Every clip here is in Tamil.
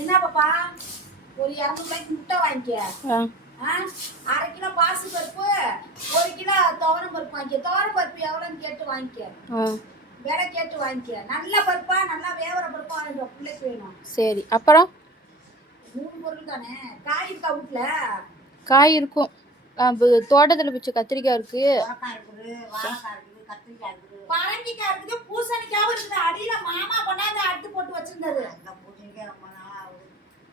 என்ன பாப்பா ஒரு 200 ரூபாய்க்கு முட்டை வாங்கிக்க. 1/2 கிலோ பாசி பருப்பு 1 கிலோ துவரம் பருப்பு வாங்கிக்க. துவரம் பருப்பு எவ்வளோன்னு கேட்டு வாங்கிக்க. விலை கேட்டு வாங்கிக்க. நல்ல பருப்பா நல்லா வேவற பருப்பா வாங்கிட்டு பிள்ளைக்கு வேணும். சரி. அப்புறம் 3 பொருள் தானே. காய் இருக்கா வீட்டுல? காய் இருக்கும். தோட்டத்துல பிடிச்ச கத்திரிக்காய் இருக்கு, வாழைக்காய் இருக்குது, கத்திரிக்காய் இருக்குது, பரங்கிக்காய் இருக்குது, பூசணிக்காவும் இருக்குது. அடியில மாமா கொண்டாந்து அடுத்து போட்டு வச்சிருந்தது. அந்த பூசணிக்காய்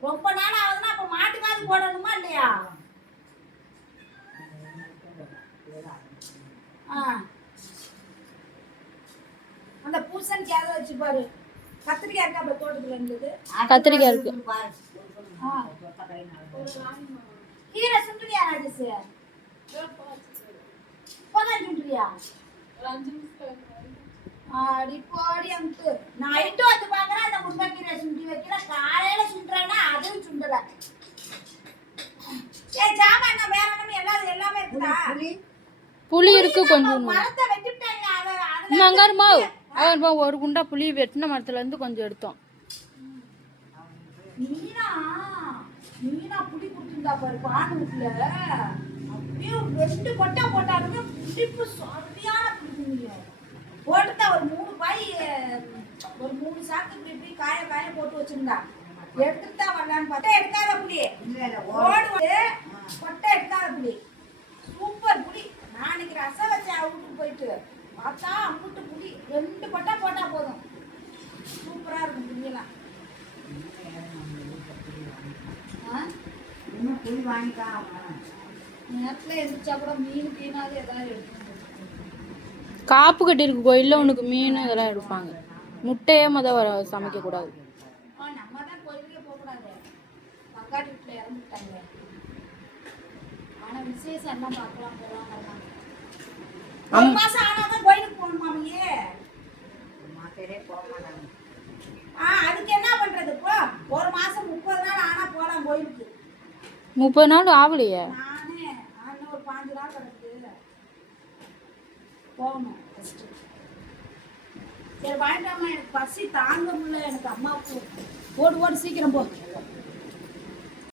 ரொம்ப நாள் ஆகுதுன்னா அப்ப மாட்டுக்காது போடணுமா இல்லையா? அந்த பூசணிக்காய் வச்சு பாரு. கத்திரிக்காய் இருக்கா அப்ப தோட்டத்துல இருந்தது? கத்திரிக்காய் இருக்கு. கீரை சுண்டுறியா ராஜேஷ்? இப்பதான் சுண்டுறியா? அடி போடி அமுத்து. நைட்டு வந்து பாக்குறேன் அந்த முருங்கைக்கீரை சுண்டி வைக்கிற. காலையில சுண்டுறேன்னா அதுவும் சுண்டல. ஜாமா என்ன வேற என்ன எல்லாமே இருக்குதா? புளி இருக்கு கொஞ்சம். மரத்தை வெட்டிட்டாங்க. அங்க ஒரு குண்டா புளி வெட்டின மரத்துல இருந்து கொஞ்சம் எடுத்தோம். மீனா புளி குடுத்துருந்தா பாரு பானு வீட்டுல. அப்படியே 2 கொட்டை போட்டாலுமே புளிப்பு சரியான புளிப்பு. போட்டுதான் ஒரு 3 காய் ஒரு 3 சாக்கு இப்படி காய போட்டு வச்சிருந்தா. எடுத்துட்டு தான் வரலான்னு பார்த்தா எடுக்காத புளி. ஓடு கொட்டை எடுக்காத புளி. சூப்பர் புளி. நான் இன்னைக்கு ரசம் வச்சேன் வீட்டுக்கு போயிட்டு பார்த்தா அம்புட்டு புளி 2 கொட்டை போட்டா போதும். சூப்பரா இருக்கும் புளியெல்லாம். புளி வாங்கிட்டான் நேரத்துல எந்திரிச்சா கூட மீன் கீனாது ஏதாவது எடுக்கணும். காப்பு கட்டி இருக்கு கோயில்ல உனக்கு மீன் இதெல்லாம் எடுப்பாங்க. முட்டையே சமைக்க கூடாது. நம்ம தான் கோயிலுக்கே போக கூடாது. பங்காளி வீட்டுல இறந்துட்டாங்க. ஆனா விசேஷம் எல்லாம் பார்க்கலாம் போலாம் வரலாம். 1 மாசம் ஆனாதான் கோயிலுக்கு போகணுமா நீயே? மாசே போக மாட்டாங்க. அதுக்கு என்ன பண்றது? இப்போ 1 மாசம் 30 நாள் ஆனா போலாம் கோயிலுக்கு. 30 நாள் ஆவலையே. நானே இன்னும் ஒரு 5 நாள் கிடக்குது போகணும். சரி வாங்கிட்டாமா. எனக்கு பசி தாங்க முடியல. எனக்கு அம்மாவுக்கு ஓடு சீக்கிரம் போ.